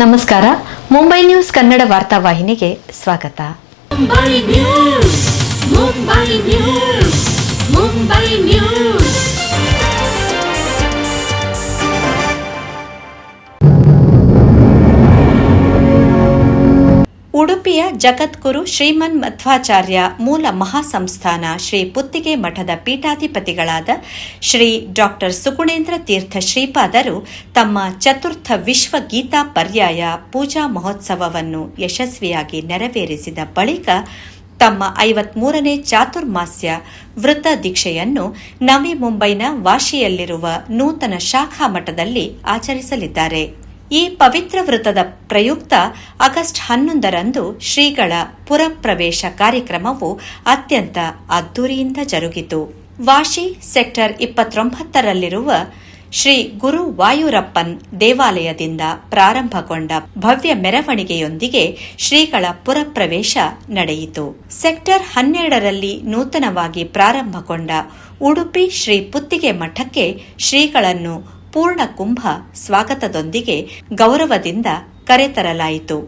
ನಮಸ್ಕಾರ. ಮುಂಬೈ ನ್ಯೂಸ್ ಕನ್ನಡ ವಾರ್ತಾವಾಹಿನಿಗೆ ಸ್ವಾಗತ. Mumbai news, Mumbai news, Mumbai news. ಉಡುಪಿಯ ಜಗದ್ಗುರು ಶ್ರೀಮನ್ ಮಧ್ವಾಚಾರ್ಯ ಮೂಲ ಮಹಾಸಂಸ್ಥಾನ ಶ್ರೀ ಪುತ್ತಿಗೆ ಮಠದ ಪೀಠಾಧಿಪತಿಗಳಾದ ಶ್ರೀ ಡಾ ಸುಗುಣೇಂದ್ರ ತೀರ್ಥ ಶ್ರೀಪಾದರು ತಮ್ಮ ಚತುರ್ಥ ವಿಶ್ವ ಗೀತಾ ಪರ್ಯಾಯ ಪೂಜಾ ಮಹೋತ್ಸವವನ್ನು ಯಶಸ್ವಿಯಾಗಿ ನೆರವೇರಿಸಿದ ಬಳಿಕ ತಮ್ಮ 53ನೇ ಚಾತುರ್ಮಾಸ್ಯ ವೃತ ದೀಕ್ಷೆಯನ್ನು ನವಿ ಮುಂಬೈನ ವಾಶಿಯಲ್ಲಿರುವ ನೂತನ ಶಾಖಾ ಮಠದಲ್ಲಿ ಆಚರಿಸಲಿದ್ದಾರೆ. ಈ ಪವಿತ್ರ ವೃತದ ಪ್ರಯುಕ್ತ ಆಗಸ್ಟ್ 11ರಂದು ಶ್ರೀಗಳ ಪುರಪ್ರವೇಶ ಕಾರ್ಯಕ್ರಮವು ಅತ್ಯಂತ ಅದ್ದೂರಿಯಿಂದ ಜರುಗಿತು. ವಾಶಿ ಸೆಕ್ಟರ್ 29ರಲ್ಲಿರುವ ಶ್ರೀ ಗುರು ವಾಯುರಪ್ಪನ್ ದೇವಾಲಯದಿಂದ ಪ್ರಾರಂಭಗೊಂಡ ಭವ್ಯ ಮೆರವಣಿಗೆಯೊಂದಿಗೆ ಶ್ರೀಗಳ ಪುರಪ್ರವೇಶ ನಡೆಯಿತು. ಸೆಕ್ಟರ್ 12ರಲ್ಲಿ ನೂತನವಾಗಿ ಪ್ರಾರಂಭಗೊಂಡ ಉಡುಪಿ ಶ್ರೀ ಪುತ್ತಿಗೆ ಮಠಕ್ಕೆ ಶ್ರೀಗಳನ್ನು ಪೂರ್ಣ ಕುಂಭ ಸ್ವಾಗತದೊಂದಿಗೆ ಗೌರವದಿಂದ ಕರೆತರಲಾಯಿತು.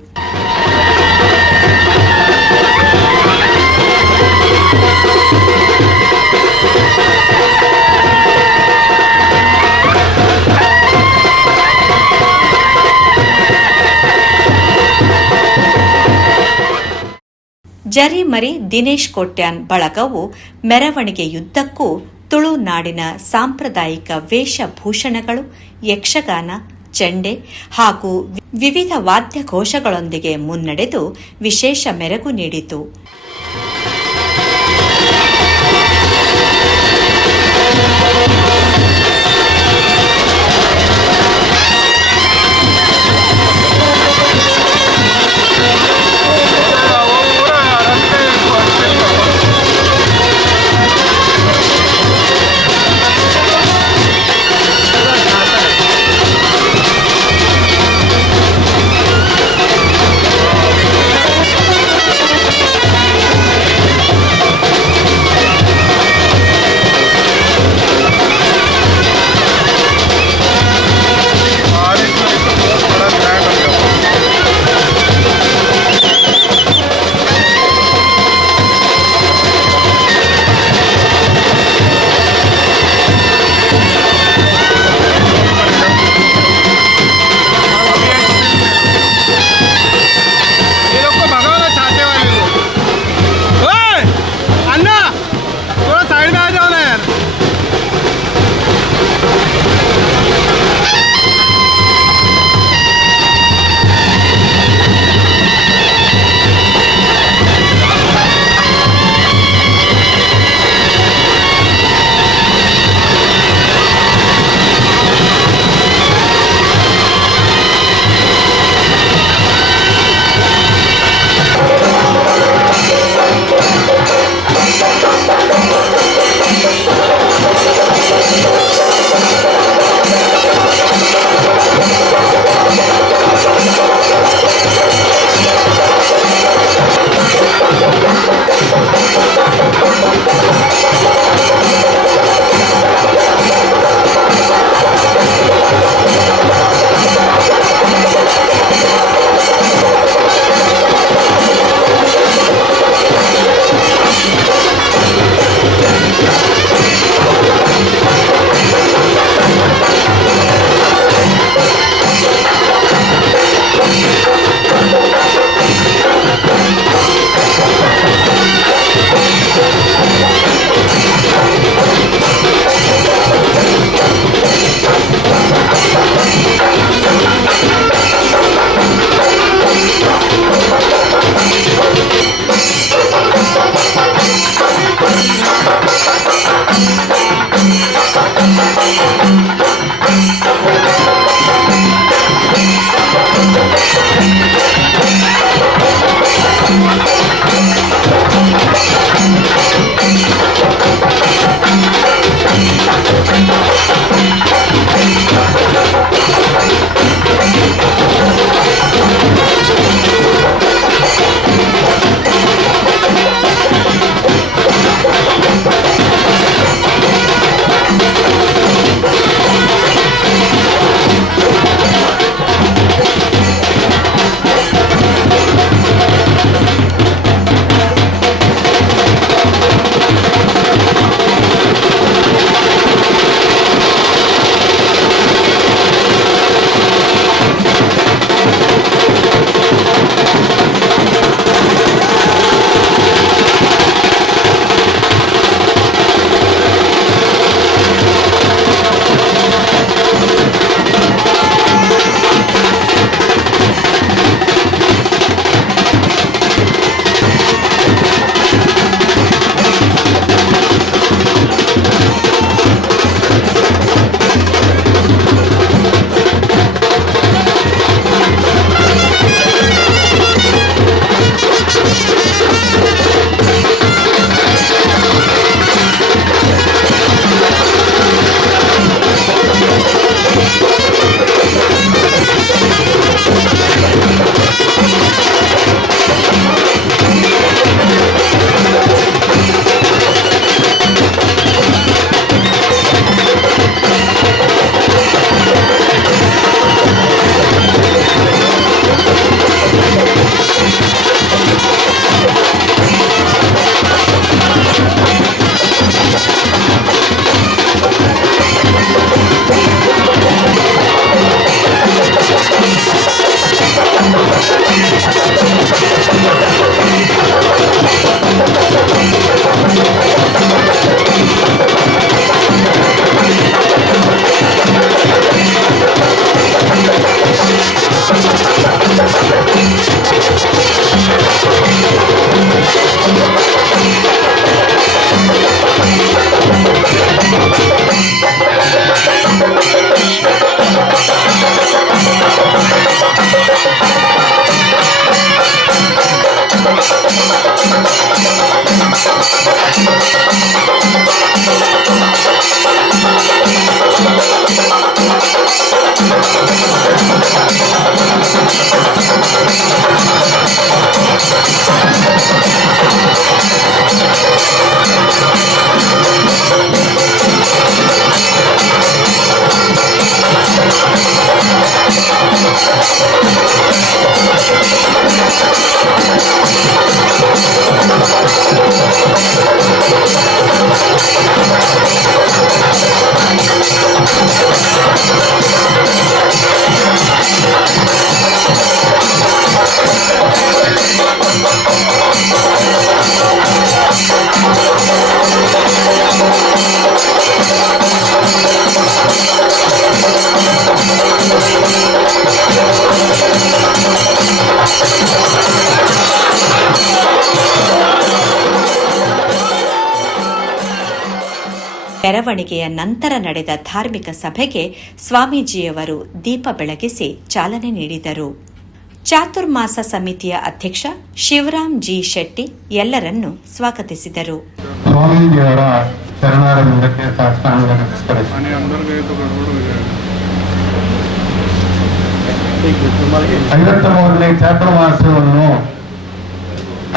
ಜರಿಮರಿ ದಿನೇಶ್ ಕೋಟ್ಯಾನ್ ಬಳಗವು ಮೆರವಣಿಗೆಯುದ್ದಕ್ಕೂ ತುಳುನಾಡಿನ ಸಾಂಪ್ರದಾಯಿಕ ವೇಷಭೂಷಣಗಳು, ಯಕ್ಷಗಾನ, ಚೆಂಡೆ ಹಾಗೂ ವಿವಿಧ ವಾದ್ಯಘೋಷಗಳೊಂದಿಗೆ ಮುನ್ನಡೆದು ವಿಶೇಷ ಮೆರುಗು ನೀಡಿತು. ಮೆರವಣಿಗೆಯ ನಂತರ ನಡೆದ ಧಾರ್ಮಿಕ ಸಭೆಗೆ ಸ್ವಾಮೀಜಿಯವರು ದೀಪ ಬೆಳಗಿಸಿ ಚಾಲನೆ ನೀಡಿದರು. ಚಾತುರ್ಮಾಸ ಸಮಿತಿಯ ಅಧ್ಯಕ್ಷ ಶಿವರಾಮ್ ಜಿ ಶೆಟ್ಟಿ ಎಲ್ಲರನ್ನೂ ಸ್ವಾಗತಿಸಿದರು. ಸ್ವಾಮೀಜಿಯವರ ಶರಣಾರವಿಂದಕ್ಕೆ ಸಾಷ್ಟಾಂಗ ನಮಸ್ಕರಿಸಿ 53ನೇ ಚಾತುರ್ಮಾಸವನ್ನು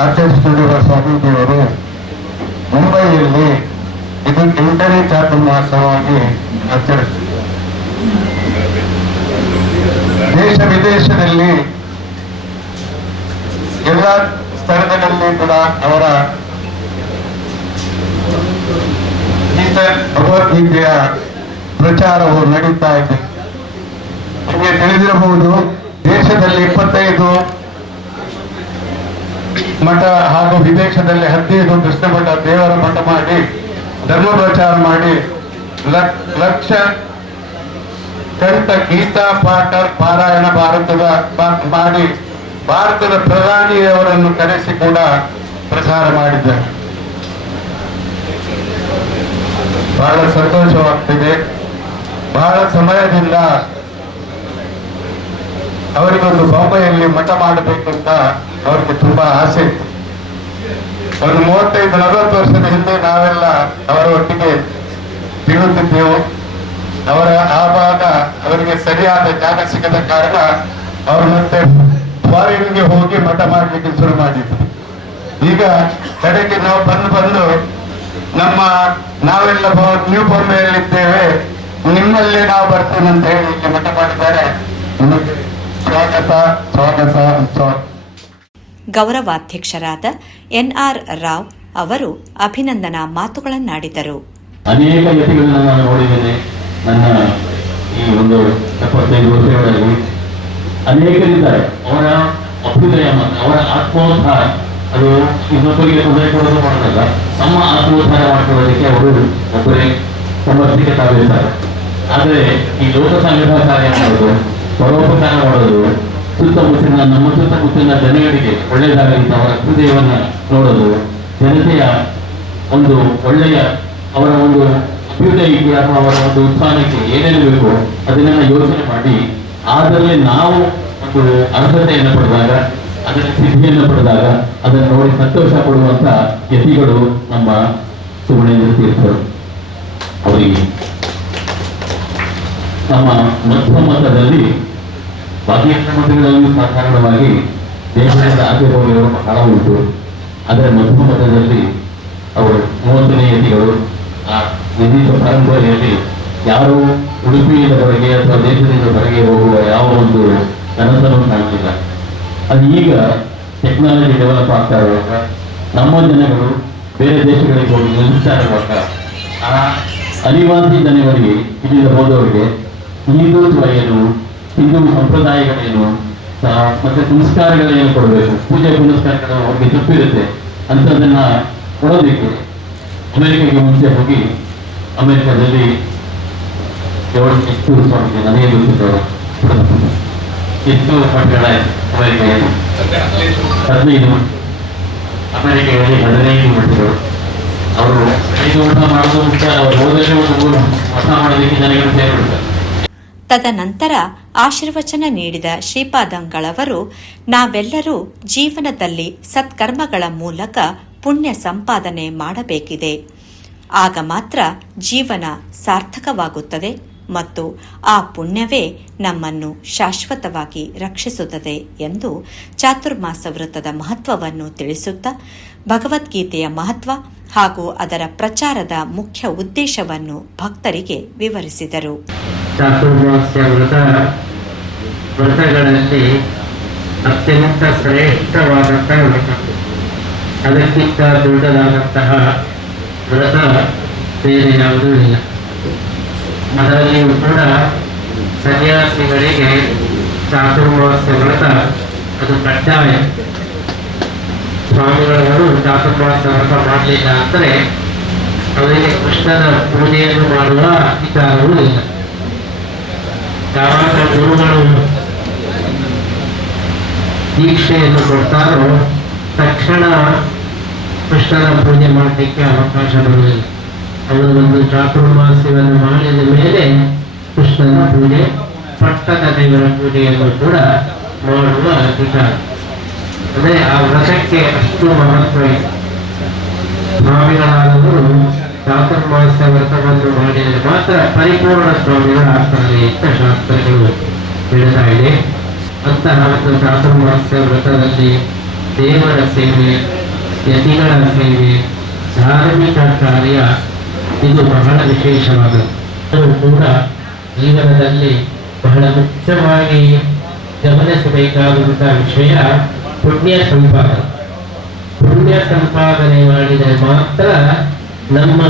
ಆಚರಿಸುತ್ತಿರುವ ಸ್ವಾಮೀಜಿಯವರು ಮುಂಬಯಿಯಲ್ಲಿ ಇದು 8ನೇ ಚಾತುರ್ಮಾಸವಾಗಿ ಆಚರಿಸಿದರು. ದೇಶ ವಿದೇಶದಲ್ಲಿ ಎಲ್ಲ ಸ್ಥಳಗಳಲ್ಲಿ ಕೂಡ ಅವರ ಭಗವದ್ಗೀತೆಯ ಪ್ರಚಾರವು ನಡೀತಾ ಇದೆ. ನಿಮಗೆ ತಿಳಿದಿರಬಹುದು, ದೇಶದಲ್ಲಿ 25 ಮಠ ಹಾಗೂ ವಿದೇಶದಲ್ಲಿ 15 ಕೃಷ್ಣ ಮಠ, ದೇವರ ಮಠ ಮಾಡಿ ಧರ್ಮ ಪ್ರಚಾರ ಮಾಡಿ ಲಕ್ಷ ಕಂಠ ಗೀತಾ ಪಾಠ ಪಾರಾಯಣ ಮಾಡಿ ಭಾರತದ ಪ್ರಧಾನಿಯವರನ್ನು ಕರೆಸಿ ಕೂಡ ಪ್ರಸಾರ ಮಾಡಿದ್ದಾರೆ. ಬಹಳ ಸಂತೋಷವಾಗ್ತಿದೆ. ಬಹಳ ಸಮಯದಿಂದ ಅವರಿಗೊಂದು ಬಾಂಬೆಯಲ್ಲಿ ಮಠ ಮಾಡಬೇಕಂತ ಅವ್ರಿಗೆ ತುಂಬಾ ಆಸೆ ಇತ್ತು. ಒಂದು 35-40 ವರ್ಷದ ಹಿಂದೆ ನಾವೆಲ್ಲ ಅವರ ಒಟ್ಟಿಗೆ ತಿರುಗುತ್ತಿದ್ದೆವು. ಅವರ ಆ ಭಾಗ ಅವರಿಗೆ ಸರಿಯಾದ ಜಾಗ ಸಿಗದ ಕಾರಣ ಅವರು ಮತ್ತೆ ಫಾರಿನ್ಗೆ ಹೋಗಿ ಮಠ ಮಾಡಲಿಕ್ಕೆ ಶುರು ಮಾಡಿದ್ರು. ಈಗ ಕಡೆಗೆ ನಾವು ಬಂದು ನಾವೆಲ್ಲ ನ್ಯೂ ಬಾಂಬೆಯಲ್ಲಿದ್ದೇವೆ, ನಿಮ್ಮಲ್ಲೇ ನಾವು ಬರ್ತೇನೆ ಅಂತ ಹೇಳಿ ಇಲ್ಲಿ ಮಠ ಮಾಡಿದ್ದಾರೆ. ಸ್ವಾಗತ ಸ್ವಾಗತ ಸ್ವಾಗತ. ಗೌರವಾಧ್ಯಕ್ಷರಾದ ಎನ್ಆರ್ ರಾವ್ ಅವರು ಅಭಿನಂದನಾ ಮಾತುಗಳನ್ನಾಡಿದರು. ಅನೇಕ ಯತಿಗಳನ್ನ ನಾನು ನೋಡಿದ್ದೇನೆ ನನ್ನ ಈ ಒಂದು 75 ವರ್ಷಗಳಲ್ಲಿ. ಅನೇಕರಿದ್ದಾರೆ. ಅವರ ಅಭ್ಯುದಯ, ಅವರ ಆತ್ಮೋದ್ಧಾರ, ಅದು ಇನ್ನೊಬ್ಬರಿಗೆ ತೊಂದರೆ ಕೊಡೋದು ಮಾಡೋದಲ್ಲ, ನಮ್ಮ ಆತ್ಮೋದ್ಧಾರ ಮಾಡ್ಕೊಳ್ಳೋದಕ್ಕೆ ಅವರು ಒಬ್ಬರೇ ಸಮರ್ಥಿಕೆ ತಾವಿರ್ತಾರೆ. ಆದರೆ ಈ ಲೋಕ ಸಂಗ್ರಹ ಕಾರ್ಯ ಮಾಡೋದು, ಪರೋಪಕಾರ ಮಾಡೋದು, ನಮ್ಮ ಸುತ್ತಮುತ್ತಲಿನ ಜನಗಳಿಗೆ ಒಳ್ಳೆಯದಾಗಲಿ ಅವರ ಹೃದಯವನ್ನ ನೋಡೋದು, ಜನತೆಯ ಒಂದು ಒಳ್ಳೆಯ ಅವರ ಒಂದು ಅಭ್ಯುದಯಕ್ಕೆ ಅಥವಾ ಅವರ ಒಂದು ಉತ್ಥಾನಕ್ಕೆ ಏನೇನು ಬೇಕು ಅದನ್ನೆಲ್ಲ ಯೋಚನೆ ಮಾಡಿ ಅದರಲ್ಲಿ ನಾವು ಒಂದು ಅರ್ಹತೆಯನ್ನು ಪಡೆದಾಗ, ಅದರ ಸಿದ್ಧಿಯನ್ನು ಪಡೆದಾಗ ಅದನ್ನು ನೋಡಿ ಸಂತೋಷ ಪಡುವಂತ ಯತಿಗಳು ನಮ್ಮ ಸುಬ್ರಹ್ಮಣ್ಯ ತೀರ್ಥರು. ಅವರಿಗೆ ನಮ್ಮ ಮಧ್ಯಮತದಲ್ಲಿ ಭಾಗ್ಯೇಶ್ವರ ಮಠಗಳಲ್ಲಿ ಸಾಧಾರಣವಾಗಿ ದೇಶದಿಂದ ಆಚೆ ಹೋಗಿರುವ ಬಹಳ ಉಂಟು. ಆದರೆ ಮಧ್ಯಮತದಲ್ಲಿ ಅವರು 30ನೇ ಯತಿಗಳು ಆ ನಿರ್ದಿಷ್ಟ ಪರಂಪರೆಯಲ್ಲಿ ಯಾರು ಉಡುಪಿಯಿಂದ ಹೊರಗೆ ಅಥವಾ ದೇಶದಿಂದ ಹೊರಗೆ ಹೋಗುವ ಯಾವ ಒಂದು ಕನಸನ್ನು ಕಾಣಲಿಲ್ಲ. ಅದು ಈಗ ಟೆಕ್ನಾಲಜಿ ಡೆವಲಪ್ ಆಗ್ತಾ ಇರುವಾಗ ನಮ್ಮ ಜನಗಳು ಬೇರೆ ದೇಶಗಳಿಗೆ ಹೋಗಿ ನಿಲ್ಲಿಸ್ತಾ ಇರುವಾಗ ಆ ಅನಿವಾಸಿ ಜನಗಳಿಗೆ, ಇಲ್ಲಿಂದ ಹೋದವರಿಗೆ ಹಿಂದುತ್ವ ಏನು, ಹಿಂದೂ ಸಂಪ್ರದಾಯಗಳೇನು ಮತ್ತೆ ಸಂಸ್ಕಾರಗಳೇನು ಕೊಡಬೇಕು, ಪೂಜೆ ಪುನಸ್ಕಾರಗಳು ಅವ್ರಿಗೆ ತಪ್ಪಿರುತ್ತೆ ಅಂಥದ್ದನ್ನ ಕೊಡೋದಕ್ಕೆ ಅಮೆರಿಕಾಗೆ ಮುಂಚೆ ಹೋಗಿ ಅಮೆರಿಕಾದಲ್ಲಿ ಎಷ್ಟು ಸ್ವಾಮಿಗೆ ನನಗೆ ಗೊತ್ತಿದ್ದವರು ಎಷ್ಟು ಮಠಗಳ ಅಮೆರಿಕೆಯಲ್ಲಿ 15, ಅಮೆರಿಕೆಯಲ್ಲಿ 15 ಮಠಗಳು. ಅವರು 5 ಮಠ ಮಾಡೋದು ಮುಖ್ಯ, ಅವರು ಹೋದಲ್ಲಿ ಒಂದು ಮಠ ಮಾಡೋದಕ್ಕೆ ಜನಗಳು ಸೇರಿಬಿಡ್ತಾರೆ. ತದನಂತರ ಆಶೀರ್ವಚನ ನೀಡಿದ ಶ್ರೀಪಾದಂಗಳವರು, ನಾವೆಲ್ಲರೂ ಜೀವನದಲ್ಲಿ ಸತ್ಕರ್ಮಗಳ ಮೂಲಕ ಪುಣ್ಯ ಸಂಪಾದನೆ ಮಾಡಬೇಕಿದೆ. ಆಗ ಮಾತ್ರ ಜೀವನ ಸಾರ್ಥಕವಾಗುತ್ತದೆ ಮತ್ತು ಆ ಪುಣ್ಯವೇ ನಮ್ಮನ್ನು ಶಾಶ್ವತವಾಗಿ ರಕ್ಷಿಸುತ್ತದೆ ಎಂದು ಚಾತುರ್ಮಾಸ ವೃತ್ತದ ಮಹತ್ವವನ್ನು ತಿಳಿಸುತ್ತಾ ಭಗವದ್ಗೀತೆಯ ಮಹತ್ವ ಹಾಗೂ ಅದರ ಪ್ರಚಾರದ ಮುಖ್ಯ ಉದ್ದೇಶವನ್ನು ಭಕ್ತರಿಗೆ ವಿವರಿಸಿದರು. ಚಾತುರ್ಮಾಸ್ಯ ವ್ರತಗಳಲ್ಲಿ ಅತ್ಯಂತ ಶ್ರೇಷ್ಠವಾದಂತಹ ವ್ರತ, ಅದಕ್ಕಿಂತ ದೊಡ್ಡದಾದಂತಹ ವ್ರತ ಬೇರೆ ಯಾವುದೂ ಇಲ್ಲ. ಅದರಲ್ಲಿಯೂ ಕೂಡ ಸನ್ಯಾಸಿಗಳಿಗೆ ಚಾತುರ್ಮಾಸ್ಯ ವ್ರತ ಅದು ಕಡ್ಡಾಯ. ಸ್ವಾಮಿಗಳವರು ಚಾತುರ್ಮಾಸ ವ್ರತ ಮಾಡಲಿಲ್ಲ ಅಂದರೆ ಅವರಿಗೆ ಕೃಷ್ಣನ ಪೂಜೆಯನ್ನು ಮಾಡುವ ಅಧಿಕಾರವೂ ಇಲ್ಲ. ಯಾವಾಗ ಗುರುಗಳು ದೀಕ್ಷೆಯನ್ನು ಕೊಡ್ತಾರೋ ತಕ್ಷಣ ಕೃಷ್ಣನ ಪೂಜೆ ಮಾಡಲಿಕ್ಕೆ ಅವಕಾಶ ಬರುವುದಿಲ್ಲ. ಅವರು ಒಂದು ಚಾತುರ್ಮಾಸ್ಯವನ್ನು ಮಾಡಿದ ಮೇಲೆ ಕೃಷ್ಣನ ಪೂಜೆ, ಪಟ್ಟದ ದೇವರ ಪೂಜೆಯನ್ನು ಕೂಡ ಮಾಡುವ ವಿಚಾರ. ಅದೇ ಆ ವ್ರತಕ್ಕೆ ಅಷ್ಟು ಮಹತ್ವ ಇದೆ. ಸ್ವಾಮಿಗಳಾದವರು ಚಾತುರ್ಮಾಸ್ಯ ವ್ರತವನ್ನು ಮಾಡಿದರೆ ಮಾತ್ರ ಪರಿಪೂರ್ಣ ಸ್ವಾಮಿಗಳಾಗ್ತಾರೆ ಅಂತ ಶಾಸ್ತ್ರಗಳು ಹೇಳ್ತಾ ಇದೆ. ಅಂತಹ ಒಂದು ಚಾತುರ್ಮಾಸ್ಯ ವ್ರತದಲ್ಲಿ ದೇವರ ಸೇವೆ, ಯತಿಗಳ ಸೇವೆ, ಧಾರ್ಮಿಕ ಕಾರ್ಯ ಇದು ಬಹಳ ವಿಶೇಷವಾದದ್ದು. ಕೂಡ ಜೀವನದಲ್ಲಿ ಬಹಳ ಮುಖ್ಯವಾಗಿ ಗಮನಿಸಬೇಕಾದಂತಹ ವಿಷಯ ಪುಣ್ಯ ಸಂಪಾದನೆ. ಪುಣ್ಯ ಸಂಪಾದನೆ ಮಾಡಿದರೆ ಮಾತ್ರ ನಮ್ಮ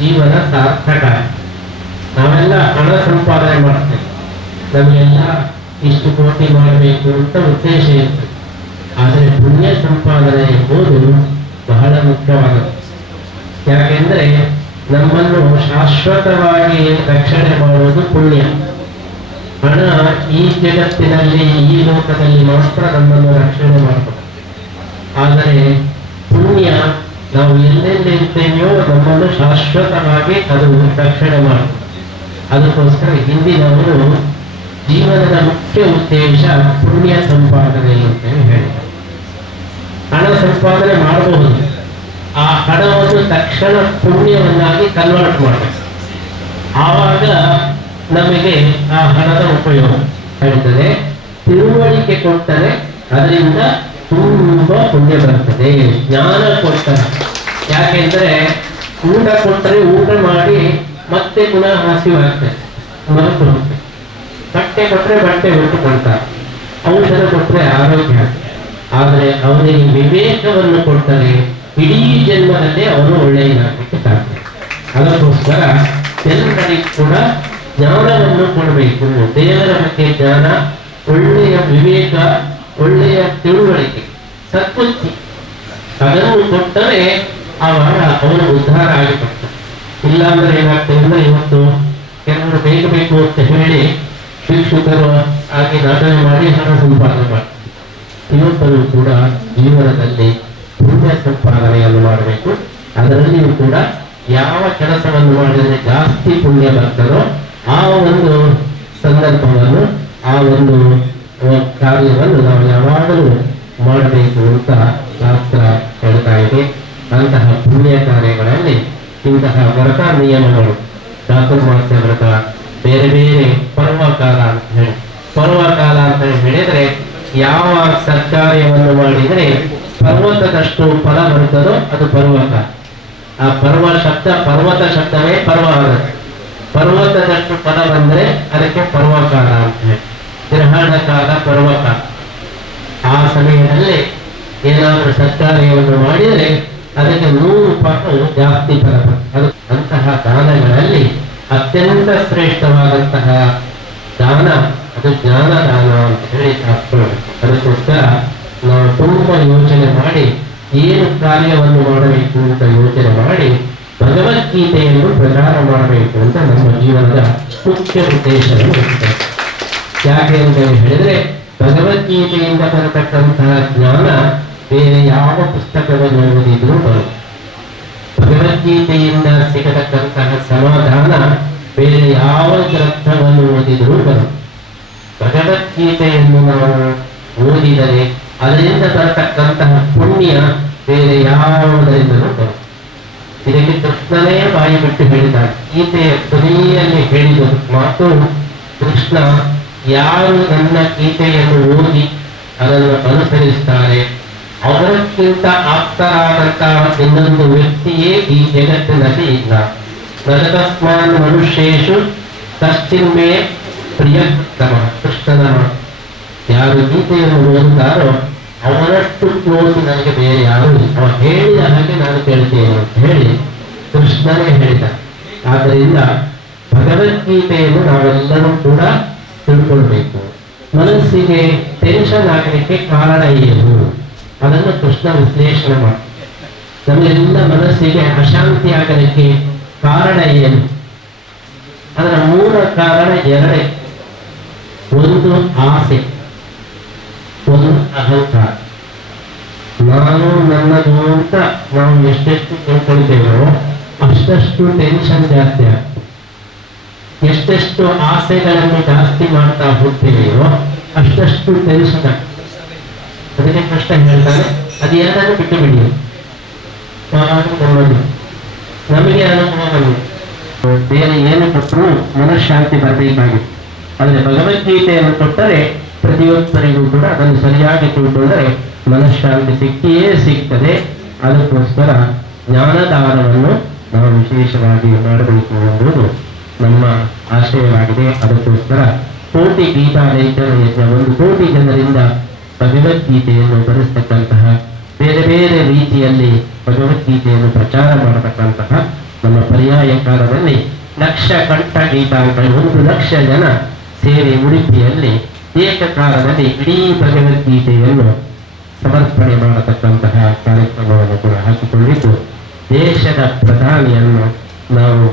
ಜೀವನ ಸಾರ್ಥಕ. ನಾವೆಲ್ಲ ಹಣ ಸಂಪಾದನೆ ಮಾಡ್ತೇವೆ, ನಮಗೆಲ್ಲ ಇಷ್ಟು ಕೋಟಿ ಮಾಡಬೇಕು ಅಂತ ಉದ್ದೇಶ ಇರ್ತದೆ. ಆದರೆ ಪುಣ್ಯ ಸಂಪಾದನೆ ಎಂಬುದು ಬಹಳ ಮುಖ್ಯವಾದದ್ದು. ಯಾಕೆಂದ್ರೆ ನಮ್ಮನ್ನು ಶಾಶ್ವತವಾಗಿ ರಕ್ಷಣೆ ಮಾಡುವುದು ಪುಣ್ಯ. ಹಣ ಈ ಜಗತ್ತಿನಲ್ಲಿ, ಈ ಲೋಕದಲ್ಲಿ ಮಾತ್ರ ನಮ್ಮನ್ನು ರಕ್ಷಣೆ ಮಾಡಬಹುದು. ಆದರೆ ಪುಣ್ಯ ನಾವು ಎಲ್ಲೆಲ್ಲಿ ಇರ್ತೇವೆಯೋ ನಮ್ಮನ್ನು ಶಾಶ್ವತವಾಗಿ ಅದು ರಕ್ಷಣೆ ಮಾಡುತ್ತೆ. ಅದಕ್ಕೋಸ್ಕರ ಹಿಂದಿನವರು ಜೀವನದ ಮುಖ್ಯ ಉದ್ದೇಶ ಪುಣ್ಯ ಸಂಪಾದನೆ ಅಂತ ಹೇಳಿದ್ದಾರೆ. ಹಣ ಸಂಪಾದನೆ ಮಾಡಬಹುದು, ಆ ಹಣವನ್ನು ತಕ್ಷಣ ಪುಣ್ಯವನ್ನಾಗಿ ಕನ್ವರ್ಟ್ ಮಾಡಬೇಕು. ಆವಾಗ ನಮಗೆ ಆ ಹಣದ ಉಪಯೋಗ ಹೇಳ್ತದೆ. ತಿಳುವಳಿಕೆ ಕೊಟ್ಟರೆ ಅದರಿಂದ ತುಂಬಾ ಪುಣ್ಯ ಬರ್ತದೆ. ಜ್ಞಾನ ಕೊಟ್ಟರೆ, ಯಾಕೆಂದ್ರೆ ಊಟ ಕೊಟ್ಟರೆ ಊಟ ಮಾಡಿ ಮತ್ತೆ ಪುನಃ ಹಸಿವಾಗ್ತದೆ, ಮರೆತು ಹೋಗ್ತದೆ. ಬಟ್ಟೆ ಕೊಟ್ಟರೆ ಬಟ್ಟೆ ಹೊಟ್ಟುಕೊಳ್ತಾರೆ, ಔಷಧ ಕೊಟ್ಟರೆ ಆರೋಗ್ಯ. ಆದರೆ ಅವನಿಗೆ ವಿವೇಕವನ್ನು ಕೊಟ್ಟರೆ ಇಡೀ ಜನ್ಮದಲ್ಲೇ ಅವನು ಒಳ್ಳೆಯದಾಗಲಿಕ್ಕೆ ಸಾಧ್ಯ. ಅದಕ್ಕೋಸ್ಕರ ಜನರಿಗೆ ಕೂಡ ಜ್ಞಾನವನ್ನು ಕೊಡಬೇಕು. ದೇವರ ಬಗ್ಗೆ ಜ್ಞಾನ, ಒಳ್ಳೆಯ ವಿವೇಕ, ಒಳ್ಳೆಯ ತಿಳುವಳಿಕೆ, ಸದ್ಬುದ್ಧಿ ಅದನ್ನು ಕೊಟ್ಟರೆ ಅವನ ಉದ್ಧಾರ ಆಗಿಬಿಡ್ತಾರೆ. ಇಲ್ಲಾಂದ್ರೆ ಏನಾಗ್ತದೆ ಅಂದ್ರೆ ಇವತ್ತು ಕೆಲವರು ಬೇಕು ಅಂತ ಹೇಳಿ ಭಿಕ್ಷುಕರು ಆಗಿ ನಾಟಕ ಮಾಡಿ ಹಣ ಸಂಪಾದನೆ ಮಾಡ್ತಾರೆ. ಇವತ್ತರೂ ಕೂಡ ಜೀವನದಲ್ಲಿ ಪುಣ್ಯ ಸಂಪಾದನೆಯನ್ನು ಮಾಡಬೇಕು. ಅದರಲ್ಲಿಯೂ ಕೂಡ ಯಾವ ಕೆಲಸವನ್ನು ಮಾಡಿದರೆ ಜಾಸ್ತಿ ಪುಣ್ಯ ಬರ್ತದೋ ಆ ಒಂದು ಸಂದರ್ಭವನ್ನು, ಆ ಒಂದು ಕಾರ್ಯವನ್ನು ನಾವು ಯಾವಾಗಲೂ ಮಾಡಬೇಕು ಅಂತ ಶಾಸ್ತ್ರ ಹೇಳ್ತಾ ಇದೆ. ಅಂತಹ ಪುಣ್ಯ ಕಾರ್ಯಗಳಲ್ಲಿ ಇಂತಹ ವ್ರತ ನಿಯಮಗಳು, ಚಾತುರ್ಮಾಸ್ಯ ವ್ರತ, ಬೇರೆ ಬೇರೆ ಪರ್ವಕಾಲ ಅಂತ ಹೇಳಿ, ಪರ್ವಕಾಲ ಅಂತ ಹೇಳಿದ್ರೆ ಯಾವ ಸತ್ಕಾರ್ಯವನ್ನು ಮಾಡಿದರೆ ಪರ್ವತದಷ್ಟು ಫಲ ಬರುತ್ತದೋ ಅದು ಪರ್ವಕಾಲ. ಆ ಪರ್ವತ ಶಬ್ದವೇ ಪರ್ವ ಆಗುತ್ತೆ. ಪರ್ವತದಷ್ಟು ಫಲ ಬಂದರೆ ಅದಕ್ಕೆ ಪರ್ವಕಾಲ ಅಂತ ಹೇಳಿ. ಗ್ರಹಣ ಕಾಲ, ಪರ್ವಕಾಲ. ಆ ಸಮಯದಲ್ಲಿ ಏನಾದರೂ ಸತ್ಕಾರ್ಯವನ್ನು ಮಾಡಿದರೆ ಅದಕ್ಕೆ 100 ಪಾಲು ಜಾಸ್ತಿ ಫಲ ಬರ್ತದೆ. ಅಂತಹ ದಾನಗಳಲ್ಲಿ ಅತ್ಯಂತ ಶ್ರೇಷ್ಠವಾದಂತಹ ದಾನ ಅದು ಜ್ಞಾನದಾನ ಅಂತ ಹೇಳಿ ಶಾಸ್ತ್ರ. ಅದಕ್ಕೋಸ್ಕರ ನಾವು ತುಂಬಾ ಯೋಚನೆ ಮಾಡಿ ಏನು ಕಾರ್ಯವನ್ನು ಮಾಡಬೇಕು ಅಂತ ಯೋಚನೆ ಮಾಡಿ ಭಗವದ್ಗೀತೆಯನ್ನು ಪ್ರಚಾರ ಮಾಡಬೇಕು ಅಂತ ನಮ್ಮ ಜೀವನದ ಮುಖ್ಯ ಉದ್ದೇಶವನ್ನು ಇರ್ತದೆ. ಯಾಕೆ ಅಂತ ಹೇಳಿದ್ರೆ ಭಗವದ್ಗೀತೆಯಿಂದ ಬರತಕ್ಕಂತಹ ಜ್ಞಾನ ಬೇರೆ ಯಾವ ಪುಸ್ತಕವನ್ನು ಓದಿದ್ರೂ ಬರುತ್ತೆ. ಭಗವದ್ಗೀತೆಯಿಂದ ಸಿಗತಕ್ಕಂತಹ ಸಮಾಧಾನ ಬೇರೆ ಯಾವ ಗ್ರಂಥವನ್ನು ಓದಿದರೂ ಬರುತ್ತೆ. ಭಗವದ್ಗೀತೆಯನ್ನು ನಾವು ಓದಿದರೆ ಅದರಿಂದ ಬರತಕ್ಕಂತಹ ಪುಣ್ಯ ಬೇರೆ ಯಾವುದರಿಂದಲೂ ಬರುತ್ತೆ. ಇದಕ್ಕೆ ಕೃಷ್ಣನೇ ಬಾಯಿ ಬಿಟ್ಟು ಹೇಳಿದ್ದಾರೆ. ಗೀತೆಯ ಕೊನೆಯಲ್ಲಿ ಹೇಳಿದ ಮಾತು, ಕೃಷ್ಣ ಯಾರು ನನ್ನ ಗೀತೆಯನ್ನು ಓದಿ ಅದನ್ನು ಅನುಸರಿಸ್ತಾರೆ ಅವರಕ್ಕಿಂತ ಆಪ್ತರಾದಂತಹ ಇನ್ನೊಂದು ವ್ಯಕ್ತಿಯೇ ಈ ಜಗತ್ತಿನಲ್ಲಿ ಇಲ್ಲ. ನರತಸ್ಮಾನ್ ಮನುಷ್ಯೇಶು ಕಶ್ಚಿನ್ಮೇ ಪ್ರಿಯತಮ. ಕೃಷ್ಣನ ಯಾರು ಗೀತೆಯನ್ನು ಓದುತ್ತಾರೋ ಅವರಷ್ಟು ಕ್ಲೋಸ್ ನನಗೆ ಬೇರೆ ಯಾರು ಇಲ್ಲ. ಅವ ಹೇಳಿದ ಹಾಗೆ ನಾನು ಕೇಳ್ತೇನೆ ಅಂತ ಹೇಳಿ ಕೃಷ್ಣನೇ ಹೇಳಿದ. ಆದ್ದರಿಂದ ಭಗವದ್ಗೀತೆಯನ್ನು ನಾವೆಲ್ಲರೂ ಕೂಡ ತಿಳ್ಕೊಳ್ಬೇಕು. ಮನಸ್ಸಿಗೆ ಟೆನ್ಷನ್ ಆಗಲಿಕ್ಕೆ ಕಾರಣ ಏನು ಅದನ್ನು ಕೃಷ್ಣ ವಿಶ್ಲೇಷಣೆ ಮಾಡಿ. ನಮಗೆಲ್ಲ ಮನಸ್ಸಿಗೆ ಅಶಾಂತಿ ಆಗಲಿಕ್ಕೆ ಕಾರಣ ಏನು? ಅದರ ಮೂಲ ಕಾರಣ ಎರಡೇ. ಒಂದು ಆಸೆ, ಒಂದು ಅಹಂಕಾರ. ನಾನು ನನ್ನದು ಅಂತ ನಾವು ಎಷ್ಟೆಷ್ಟು ತಿಳ್ಕೊಳ್ತೇವೋ ಅಷ್ಟಷ್ಟು ಟೆನ್ಷನ್ ಜಾಸ್ತಿ ಆಗ್ತದೆ. ಎಷ್ಟೆಷ್ಟು ಆಸೆಗಳನ್ನು ಜಾಸ್ತಿ ಮಾಡ್ತಾ ಹೋಗ್ತೀವಿಯೋ ಅಷ್ಟಷ್ಟು ಟೆನ್ಷನ್ ಆಗ್ತದೆ. ಅದಕ್ಕೆ ಕೃಷ್ಣ ಹೇಳ್ತಾನೆ, ಅದೇನಾದ್ರೂ ಬಿಟ್ಟು ಬಿಡಿ, ನಮಗೆ ಅನುಭವಗಳು ಬೇರೆ ಏನು ಕೊಟ್ಟರು ಮನಃಶಾಂತಿ ಬರಬೇಕಾಗಿತ್ತು. ಆದರೆ ಭಗವದ್ಗೀತೆಯನ್ನು ಕೊಟ್ಟರೆ ಪ್ರತಿಯೊಬ್ಬರಿಗೂ ಕೂಡ ಅದನ್ನು ಸರಿಯಾಗಿ ತಿಳ್ಕೊಂಡರೆ ಮನಃಶಾಂತಿ ಸಿಕ್ಕಿಯೇ ಸಿಗ್ತದೆ. ಅದಕ್ಕೋಸ್ಕರ ಜ್ಞಾನದಾನವನ್ನು ನಾವು ವಿಶೇಷವಾಗಿ ಮಾಡಬೇಕು ಎಂಬುದು ನಮ್ಮ ಆಶಯವಾಗಿದೆ. ಅದಕ್ಕೋಸ್ಕರ ಕೋಟಿ ಗೀತಾ ಲೇಖನ ಯಜ್ಞ, 1 ಕೋಟಿ ಜನರಿಂದ ಭಗವದ್ಗೀತೆಯನ್ನು ಬರೆಸ್ತಕ್ಕಂತಹ, ಬೇರೆ ಬೇರೆ ರೀತಿಯಲ್ಲಿ ಭಗವದ್ಗೀತೆಯನ್ನು ಪ್ರಚಾರ ಮಾಡತಕ್ಕಂತಹ ನಮ್ಮ ಪರ್ಯಾಯ ಕಾಲದಲ್ಲಿ ಲಕ್ಷ ಕಂಠ ಗೀತಾಂಕಗಳು 1 ಲಕ್ಷ ಜನ ಸೇರಿ ಉಡುಪಿಯಲ್ಲಿ ಏಕಕಾಲದಲ್ಲಿ ಇಡೀ ಭಗವದ್ಗೀತೆಯನ್ನು ಸಮರ್ಪಣೆ ಮಾಡತಕ್ಕಂತಹ ಕಾರ್ಯಕ್ರಮವನ್ನು ಕೂಡ ಹಾಕಿಕೊಂಡಿದ್ದು, ದೇಶದ ಪ್ರಧಾನಿಯನ್ನು ನಾವು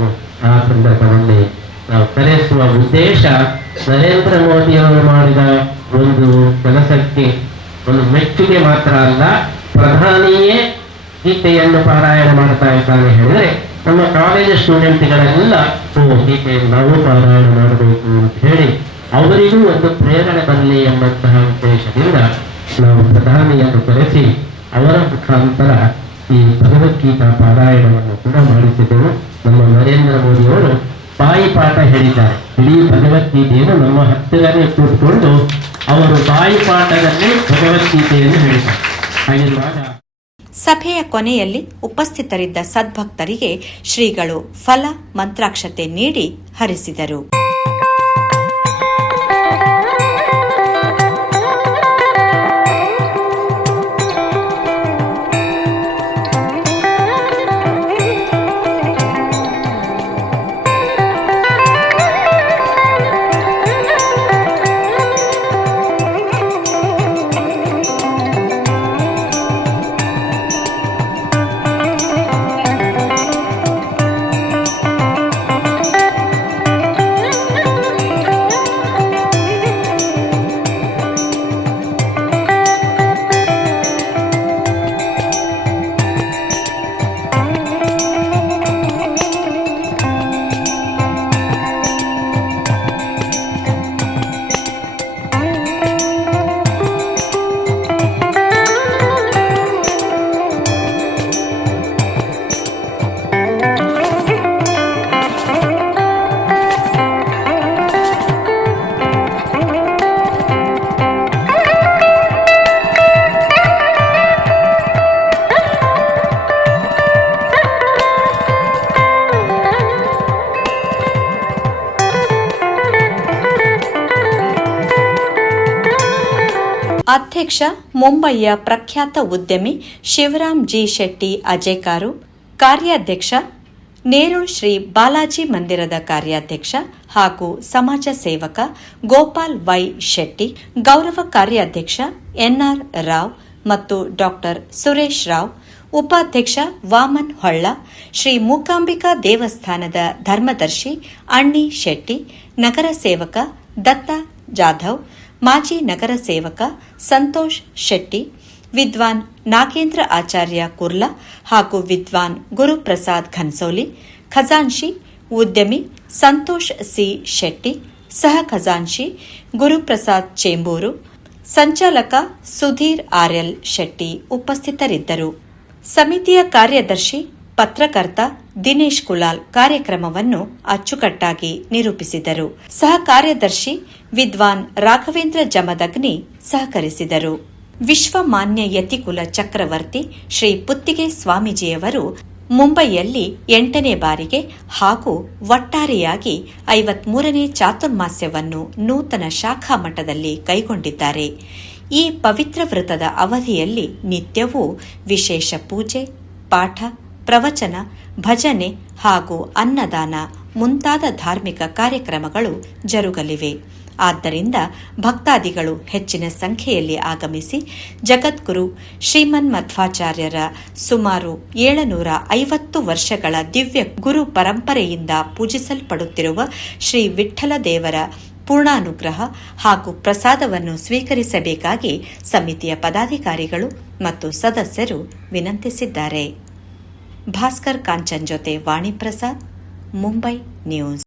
ಆ ಸಂದರ್ಭದಲ್ಲಿ ನಾವು ಕರೆಸುವ ಉದ್ದೇಶ ನರೇಂದ್ರ ಮೋದಿಯವರು ಮಾಡಿದ ಒಂದು ಕೆಲಸಕ್ಕೆ ಒಂದು ಮೆಚ್ಚುಗೆ ಮಾತ್ರ ಅಲ್ಲ, ಪ್ರಧಾನಿಯೇ ಗೀತೆಯನ್ನು ಪಾರಾಯಣ ಮಾಡ್ತಾ ಇದ್ದಾನೆ ಹೇಳಿದ್ರೆ ನಮ್ಮ ಕಾಲೇಜ್ ಸ್ಟೂಡೆಂಟ್ಗಳೆಲ್ಲ ಗೀತೆಯನ್ನು ನಾವು ಪಾರಾಯಣ ಮಾಡಬೇಕು ಅಂತ ಹೇಳಿ ಅವರಿಗೂ ಒಂದು ಪ್ರೇರಣೆ ಬರಲಿ ಎಂಬಂತಹ ಉದ್ದೇಶದಿಂದ ನಾವು ಪ್ರಧಾನಿಯನ್ನು ಕರೆಸಿ ಅವರ ಮುಖಾಂತರ ಈ ಭಗವದ್ಗೀತಾ ಪಾರಾಯಣವನ್ನು ಕೂಡ ಮಾಡಿಸಿದೆವು. ನಮ್ಮ ನರೇಂದ್ರ ಮೋದಿಯವರು ಬಾಯಿ ಪಾಠ ಹೇಳಿದ್ದಾರೆ. ಇಡೀ ಭಗವದ್ಗೀತೆಯನ್ನು ನಮ್ಮ ಹತ್ತಿರನೇ ಕೂತ್ಕೊಂಡು ಅವರು ಬಾಯಿ ಪಾಠದಲ್ಲಿ ಭಗವದ್ಗೀತೆಯನ್ನು ಹೇಳಿದ್ದಾರೆ. ಹಾಗಿರುವಾಗ ಸಭೆಯ ಕೊನೆಯಲ್ಲಿ ಉಪಸ್ಥಿತರಿದ್ದ ಸದ್ಭಕ್ತರಿಗೆ ಶ್ರೀಗಳು ಫಲ ಮಂತ್ರಾಕ್ಷತೆ ನೀಡಿ ಹರಿಸಿದರು. ಅಧ್ಯಕ್ಷ ಮುಂಬಯಿಯ ಪ್ರಖ್ಯಾತ ಉದ್ಯಮಿ ಶಿವರಾಮ್ ಜಿ ಶೆಟ್ಟಿ ಅಜೇಕಾರು, ಕಾರ್ಯಾಧ್ಯಕ್ಷ ನೇರುಳ್ ಶ್ರೀ ಬಾಲಾಜಿ ಮಂದಿರದ ಕಾರ್ಯಾಧ್ಯಕ್ಷ ಹಾಗೂ ಸಮಾಜ ಸೇವಕ ಗೋಪಾಲ್ ವೈ ಶೆಟ್ಟಿ, ಗೌರವ ಕಾರ್ಯಾಧ್ಯಕ್ಷ ಎನ್ಆರ್ ರಾವ್ ಮತ್ತು ಡಾಕ್ಟರ್ ಸುರೇಶ್ ರಾವ್, ಉಪಾಧ್ಯಕ್ಷ ವಾಮನ್ ಹೊಳ್ಳ, ಶ್ರೀ ಮೂಕಾಂಬಿಕಾ ದೇವಸ್ಥಾನದ ಧರ್ಮದರ್ಶಿ ಅಣ್ಣಿ ಶೆಟ್ಟಿ, ನಗರ ಸೇವಕ ದತ್ತ ಜಾಧವ್, ಮಾಜಿ ನಗರ ಸೇವಕ ಸಂತೋಷ್ ಶೆಟ್ಟಿ, ವಿದ್ವಾನ್ ನಾಗೇಂದ್ರ ಆಚಾರ್ಯ ಕುರ್ಲಾ ಹಾಗೂ ವಿದ್ವಾನ್ ಗುರುಪ್ರಸಾದ್ ಖನ್ಸೋಲಿ, ಖಜಾನ್ಶಿ ಉದ್ಯಮಿ ಸಂತೋಷ್ ಸಿ ಶೆಟ್ಟಿ, ಸಹ ಖಜಾನ್ಶಿ ಗುರುಪ್ರಸಾದ್ ಚೇಂಬೂರು, ಸಂಚಾಲಕ ಸುಧೀರ್ ಆರ್ಎಲ್ ಶೆಟ್ಟಿ ಉಪಸ್ಥಿತರಿದ್ದರು. ಸಮಿತಿಯ ಕಾರ್ಯದರ್ಶಿ ಪತ್ರಕರ್ತ ದಿನೇಶ್ ಕುಲಾಲ್ ಕಾರ್ಯಕ್ರಮವನ್ನು ಅಚ್ಚುಕಟ್ಟಾಗಿ ನಿರೂಪಿಸಿದರು. ಸಹ ಕಾರ್ಯದರ್ಶಿ ವಿದ್ವಾನ್ ರಾಘವೇಂದ್ರ ಜಮದಗ್ನಿ ಸಹಕರಿಸಿದರು. ವಿಶ್ವಮಾನ್ಯ ಯತಿಕುಲ ಚಕ್ರವರ್ತಿ ಶ್ರೀ ಪುತ್ತಿಗೆ ಸ್ವಾಮೀಜಿಯವರು ಮುಂಬಯಿಯಲ್ಲಿ 8ನೇ ಬಾರಿಗೆ ಹಾಗೂ ಒಟ್ಟಾರೆಯಾಗಿ 53ನೇ ಚಾತುರ್ಮಾಸ್ಯವನ್ನು ನೂತನ ಶಾಖಾ ಮಠದಲ್ಲಿ ಕೈಗೊಂಡಿದ್ದಾರೆ. ಈ ಪವಿತ್ರ ವ್ರತದ ಅವಧಿಯಲ್ಲಿ ನಿತ್ಯವೂ ವಿಶೇಷ ಪೂಜೆ, ಪಾಠ, ಪ್ರವಚನ, ಭಜನೆ ಹಾಗೂ ಅನ್ನದಾನ ಮುಂತಾದ ಧಾರ್ಮಿಕ ಕಾರ್ಯಕ್ರಮಗಳು ಜರುಗಲಿವೆ. ಆದ್ದರಿಂದ ಭಕ್ತಾದಿಗಳು ಹೆಚ್ಚಿನ ಸಂಖ್ಯೆಯಲ್ಲಿ ಆಗಮಿಸಿ ಜಗದ್ಗುರು ಶ್ರೀಮನ್ಮಧ್ವಾಚಾರ್ಯರ ಸುಮಾರು 750 ವರ್ಷಗಳ ದಿವ್ಯ ಗುರು ಪರಂಪರೆಯಿಂದ ಪೂಜಿಸಲ್ಪಡುತ್ತಿರುವ ಶ್ರೀ ವಿಠ್ಠಲ ದೇವರ ಪೂರ್ಣಾನುಗ್ರಹ ಹಾಗೂ ಪ್ರಸಾದವನ್ನು ಸ್ವೀಕರಿಸಬೇಕಾಗಿ ಸಮಿತಿಯ ಪದಾಧಿಕಾರಿಗಳು ಮತ್ತು ಸದಸ್ಯರು ವಿನಂತಿಸಿದ್ದಾರೆ. ಭಾಸ್ಕರ್ ಕಾಂಚನ್ ಜೊತೆ ವಾಣಿ ಪ್ರಸಾದ್, ಮುಂಬೈ ನ್ಯೂಸ್.